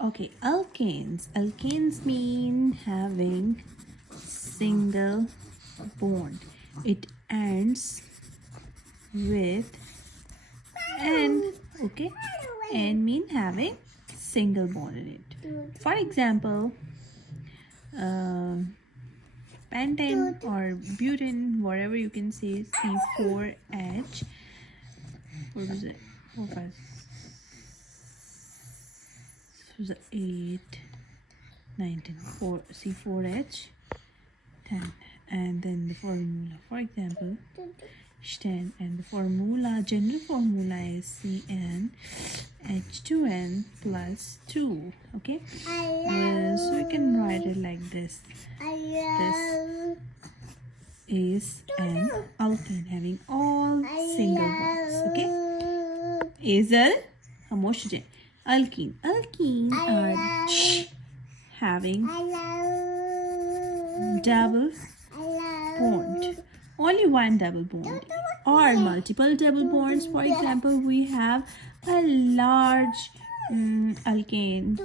Okay, alkanes. Alkanes mean having single bond. It ends with N. Okay, N mean having single bond in it. For example, pentane or butane, whatever you can say, C4H. What was it? 4, 5, this was 8, 9, 10, 4, C4H, 10, and then the formula, for example, H10, and the formula, general formula is CN H2N plus 2. Okay, so we can write it like this. This is an alkane having all single bonds. Okay, Azel, Hamosh alkene. Alkene are having double bond. Only one double bond or multiple double bonds. For example, we have a large alkane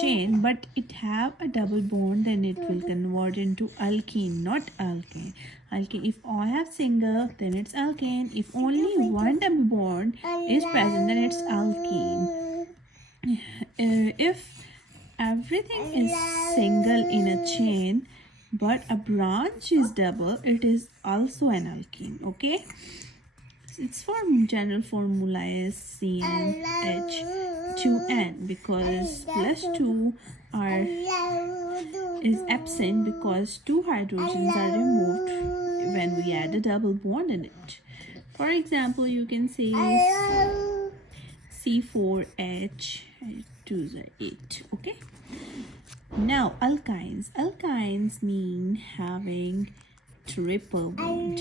chain, but it have a double bond, then it will convert into alkene, not alkane. Alkane, if all have single, then it's alkane. If only one double bond is present, then it's alkene. If everything is single in a chain but a branch is double, it is also an alkene. Okay, its general formula is CnH2n because plus 2 is absent because 2 hydrogens are removed when we add a double bond in it. For example, you can say C4H 2 is 8. Okay, now alkynes. Alkynes mean having triple bond.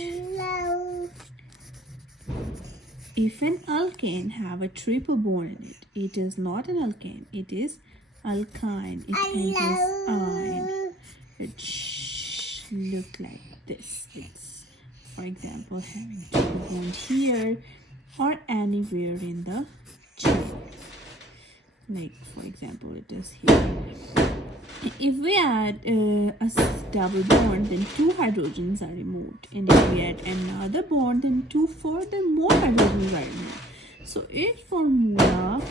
If an alkane have a triple bond in it, it is not an alkane, it is alkyne. It enters ine. It look like this. It's, for example, having triple bond here or anywhere in the chain. Like, for example, it is here. If we add a double bond, then 2 hydrogens are removed. And if we add another bond, then 2 further more hydrogens are removed. So its formula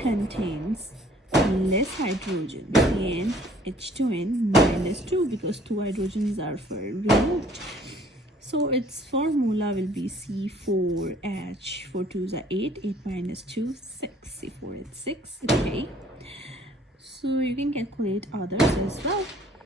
contains less hydrogen and H2n minus 2 because 2 hydrogens are removed. So its formula will be C4H. 4 2s are 8. 8 minus 2, 6. C4 is 6. Okay. So you can calculate others as well.